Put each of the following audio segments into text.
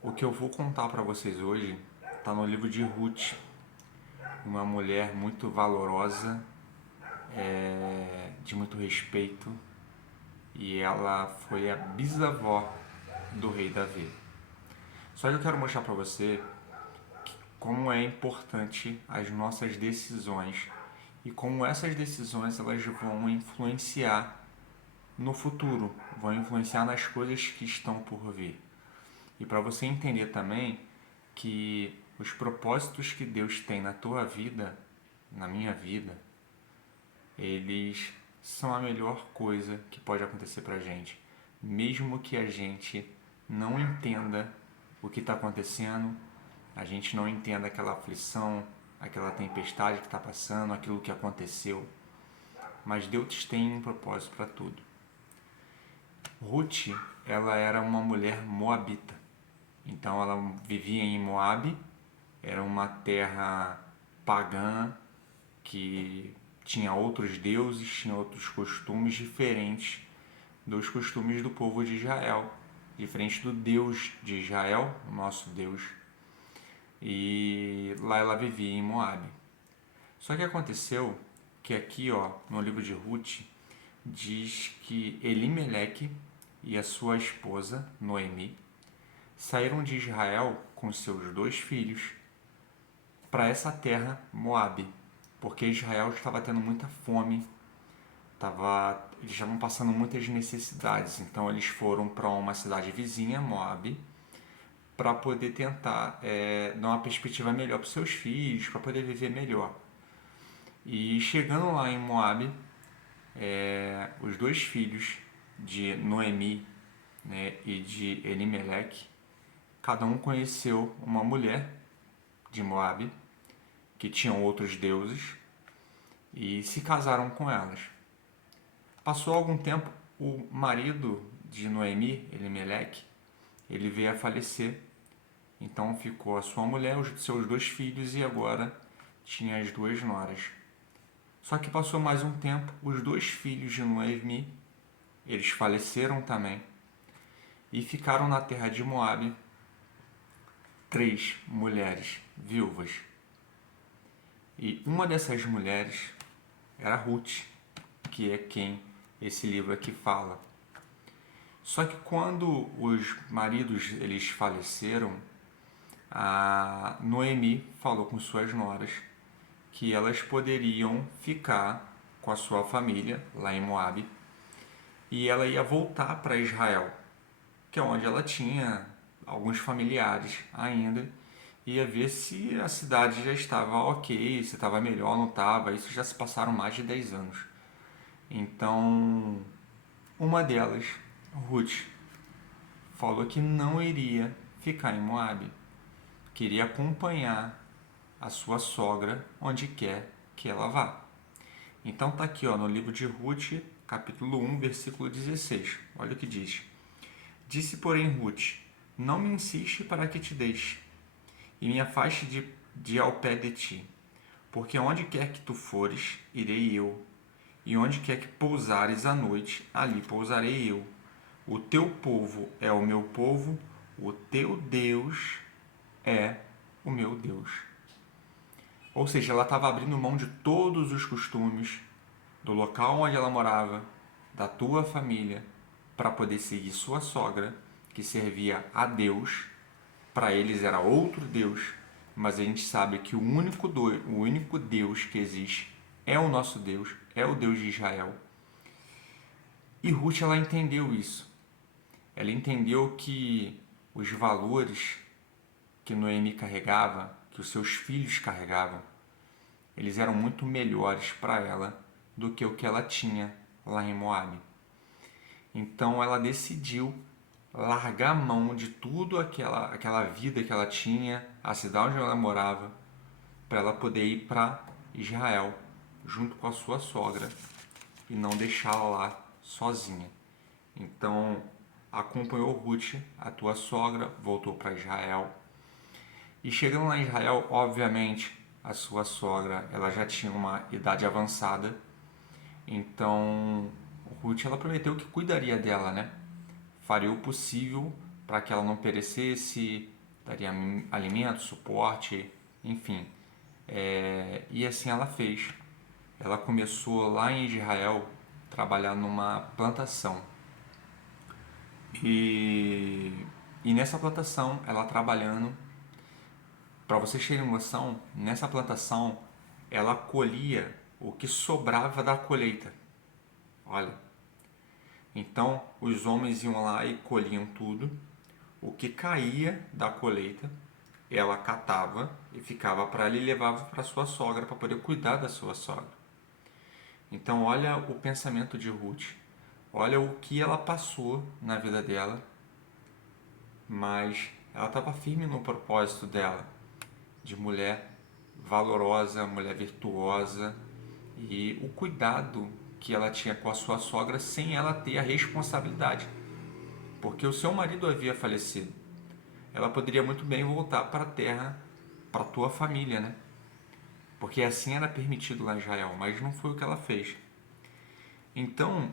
O que eu vou contar para vocês hoje está no livro de Ruth, uma mulher muito valorosa, de muito respeito, e ela foi a bisavó do rei Davi. Só que eu quero mostrar para você como é importante as nossas decisões e como essas decisões elas vão influenciar no futuro, vão influenciar nas coisas que estão por vir. E para você entender também que os propósitos que Deus tem na tua vida, na minha vida, eles são a melhor coisa que pode acontecer pra gente. Mesmo que a gente não entenda o que está acontecendo, a gente não entenda aquela aflição, aquela tempestade que está passando, aquilo que aconteceu, mas Deus tem um propósito para tudo. Ruth, ela era uma mulher moabita. Então ela vivia em Moabe, era uma terra pagã que tinha outros deuses, tinha outros costumes diferentes dos costumes do povo de Israel, diferente do Deus de Israel, o nosso Deus. E lá ela vivia em Moabe. Só que aconteceu que aqui, ó, no livro de Ruth, diz que Elimeleque e a sua esposa, Noemi, saíram de Israel com seus 2 filhos para essa terra, Moabe, porque Israel estava tendo muita fome, eles estavam passando muitas necessidades, então eles foram para uma cidade vizinha, Moabe, para poder tentar dar uma perspectiva melhor para os seus filhos, para poder viver melhor. E chegando lá em Moabe, os 2 filhos de Noemi, né, e de Elimeleque, cada um conheceu uma mulher de Moabe que tinham outros deuses e se casaram com elas. Passou algum tempo, o marido de Noemi, Elimeleque, ele veio a falecer. Então ficou a sua mulher, os seus 2 filhos e agora tinha as 2 noras. Só que passou mais um tempo, os 2 filhos de Noemi, eles faleceram também e ficaram na terra de Moabe 3 mulheres viúvas. E uma dessas mulheres era Ruth, que é quem esse livro aqui fala. Só que quando os maridos eles faleceram, a Noemi falou com suas noras que elas poderiam ficar com a sua família lá em Moabe e ela ia voltar para Israel, que é onde ela tinha alguns familiares ainda, ia ver se a cidade já estava ok, se estava melhor, não estava. Isso já se passaram mais de 10 anos. Então, uma delas, Ruth, falou que não iria ficar em Moabe, queria acompanhar a sua sogra onde quer que ela vá. Então tá aqui, ó, no livro de Ruth, capítulo 1, versículo 16. Olha o que diz. Disse, porém, Ruth: Não me insiste para que te deixe, e me afaste de ao pé de ti, porque onde quer que tu fores, irei eu, e onde quer que pousares à noite, ali pousarei eu. O teu povo é o meu povo, o teu Deus é o meu Deus. Ou seja, ela estava abrindo mão de todos os costumes do local onde ela morava, da tua família, para poder seguir sua sogra, que servia a Deus. Para eles era outro Deus, mas a gente sabe que o único Deus que existe é o nosso Deus, é o Deus de Israel. E Ruth, ela entendeu isso. Ela entendeu que os valores que Noemi carregava, que os seus filhos carregavam, eles eram muito melhores para ela do que o que ela tinha lá em Moabe. Então ela decidiu largar a mão de tudo aquela vida que ela tinha, a cidade onde ela morava, para ela poder ir para Israel junto com a sua sogra e não deixá-la lá sozinha. Então acompanhou Ruth, a tua sogra, voltou para Israel. E chegando lá em Israel, obviamente, a sua sogra ela já tinha uma idade avançada. Então Ruth ela prometeu que cuidaria dela, né? Faria o possível para que ela não perecesse, daria alimento, suporte, enfim. E assim ela fez. Ela começou lá em Israel trabalhar numa plantação. E nessa plantação, ela trabalhando, para vocês terem noção, nessa plantação ela colhia o que sobrava da colheita. Olha, então os homens iam lá e colhiam tudo, o que caía da colheita, ela catava e ficava para ali e levava para sua sogra para poder cuidar da sua sogra. Então olha o pensamento de Ruth, olha o que ela passou na vida dela, mas ela estava firme no propósito dela, de mulher valorosa, mulher virtuosa, e o cuidado que ela tinha com a sua sogra sem ela ter a responsabilidade, porque o seu marido havia falecido. Ela poderia muito bem voltar para a terra, para a tua família, né? Porque assim era permitido lá em Israel, mas não foi o que ela fez. Então,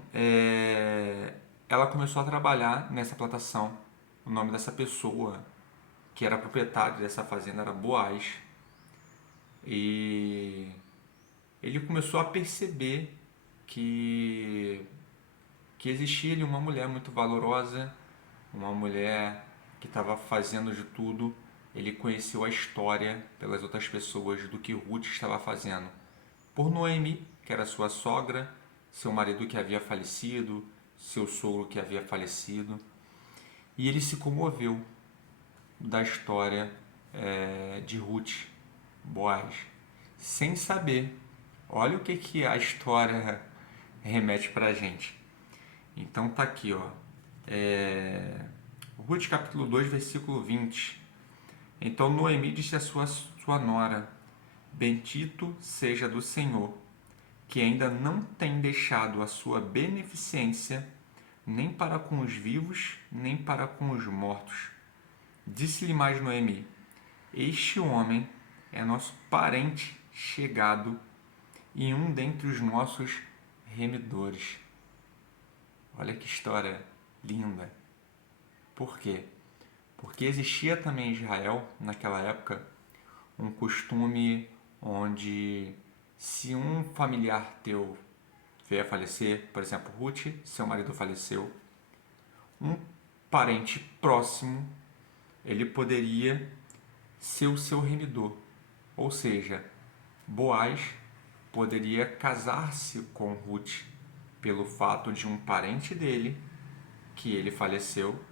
ela começou a trabalhar nessa plantação. O nome dessa pessoa que era proprietário dessa fazenda era Boaz. E ele começou a perceber que, que existia ali uma mulher muito valorosa, uma mulher que estava fazendo de tudo. Ele conheceu a história pelas outras pessoas do que Ruth estava fazendo. Por Noemi, que era sua sogra, seu marido que havia falecido, seu sogro que havia falecido. E ele se comoveu da história de Ruth, Boaz, sem saber. Olha o que a história remete pra gente. Então tá aqui, ó. Ruth capítulo 2, versículo 20. Então Noemi disse à sua nora: Bendito seja do Senhor, que ainda não tem deixado a sua beneficência nem para com os vivos, nem para com os mortos. Disse-lhe mais Noemi: Este homem é nosso parente chegado e um dentre os nossos remidores. Olha que história linda. Por quê? Porque existia também em Israel, naquela época, um costume onde se um familiar teu veio a falecer, por exemplo, Ruth, seu marido faleceu, um parente próximo, ele poderia ser o seu remidor. Ou seja, Boaz poderia casar-se com Ruth pelo fato de um parente dele, que ele faleceu,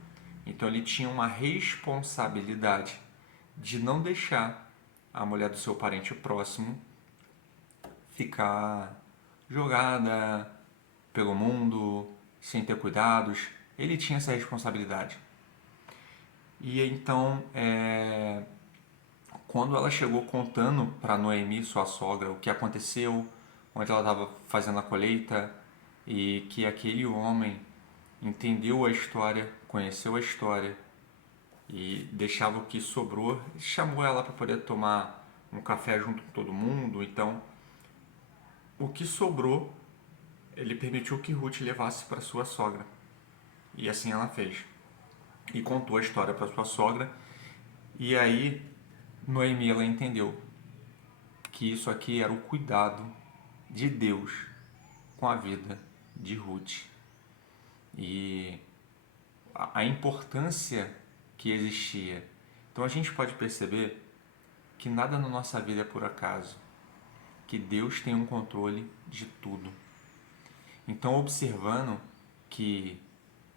então ele tinha uma responsabilidade de não deixar a mulher do seu parente próximo ficar jogada pelo mundo, sem ter cuidados. Ele tinha essa responsabilidade. E então, quando ela chegou contando para Noemi, sua sogra, o que aconteceu, onde ela estava fazendo a colheita, e que aquele homem entendeu a história, conheceu a história e deixava o que sobrou, chamou ela para poder tomar um café junto com todo mundo. Então, o que sobrou, ele permitiu que Ruth levasse para sua sogra. E assim ela fez. E contou a história para sua sogra. E aí, Noemi, ela entendeu que isso aqui era o cuidado de Deus com a vida de Ruth. E a importância que existia. Então a gente pode perceber que nada na nossa vida é por acaso, que Deus tem um controle de tudo. Então, observando que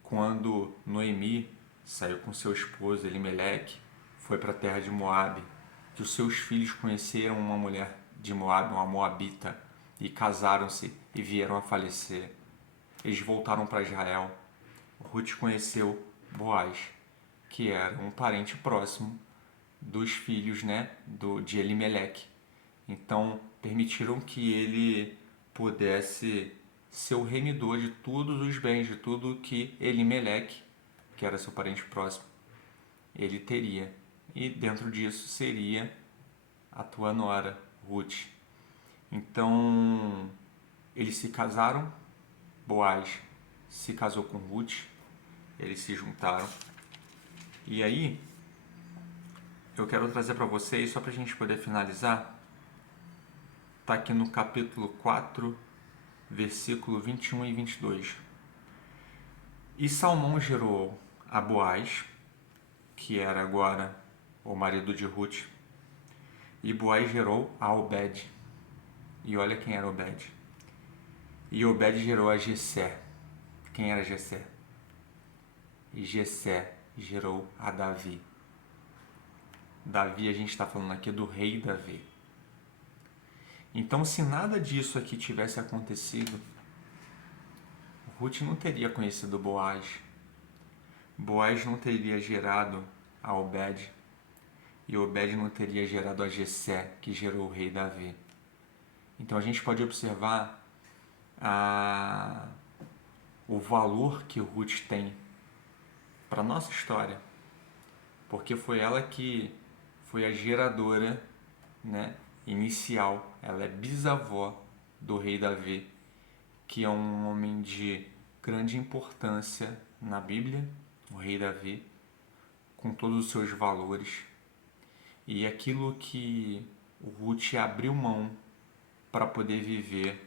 quando Noemi saiu com seu esposo Elimeleque, foi para a terra de Moabe, que os seus filhos conheceram uma mulher de Moabe, uma moabita, e casaram-se e vieram a falecer. Eles voltaram para Israel. Ruth conheceu Boaz, que era um parente próximo dos filhos, né, de Elimeleque. Então, permitiram que ele pudesse ser o remidor de todos os bens, de tudo que Elimeleque, que era seu parente próximo, ele teria. E dentro disso seria a tua nora, Ruth. Então, eles se casaram, Boaz se casou com Ruth, eles se juntaram. E aí, eu quero trazer para vocês, só para a gente poder finalizar, está aqui no capítulo 4, versículo 21 e 22. E Salmão gerou a Boaz, que era agora o marido de Ruth, e Boaz gerou a Obed. E olha quem era Obed. E Obed gerou a Jessé. Quem era Jessé? E Jessé gerou a Davi. Davi, a gente está falando aqui do rei Davi. Então, se nada disso aqui tivesse acontecido, Ruth não teria conhecido Boaz. Boaz não teria gerado a Obed. E Obed não teria gerado a Jessé, que gerou o rei Davi. Então, a gente pode observar o valor que Ruth tem para a nossa história. Porque foi ela que foi a geradora, né, inicial. Ela é bisavó do rei Davi, que é um homem de grande importância na Bíblia, o rei Davi, com todos os seus valores. E aquilo que o Ruth abriu mão para poder viver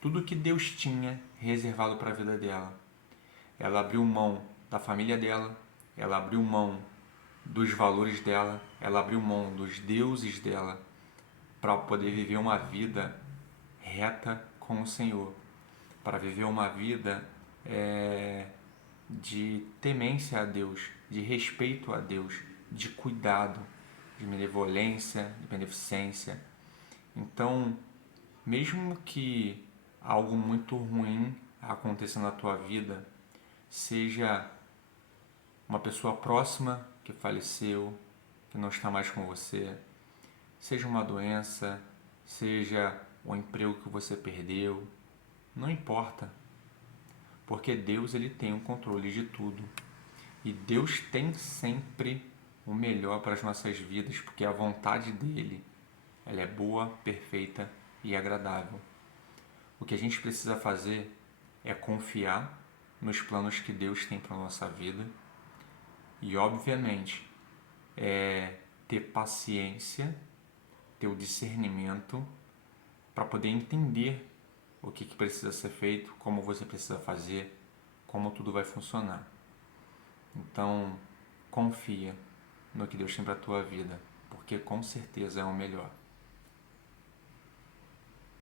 tudo que Deus tinha reservado para a vida dela. Ela abriu mão da família dela, ela abriu mão dos valores dela, ela abriu mão dos deuses dela para poder viver uma vida reta com o Senhor, para viver uma vida de temência a Deus, de respeito a Deus, de cuidado, de benevolência, de beneficência. Então, mesmo que algo muito ruim aconteça na tua vida, seja uma pessoa próxima que faleceu, que não está mais com você, seja uma doença, seja o emprego que você perdeu, não importa, porque Deus ele tem o controle de tudo e Deus tem sempre o melhor para as nossas vidas, porque a vontade dele ela é boa, perfeita e agradável. O que a gente precisa fazer é confiar nos planos que Deus tem para a nossa vida e, obviamente, ter paciência, ter o discernimento para poder entender o que precisa ser feito, como você precisa fazer, como tudo vai funcionar. Então, confia no que Deus tem para a tua vida, porque com certeza é o melhor.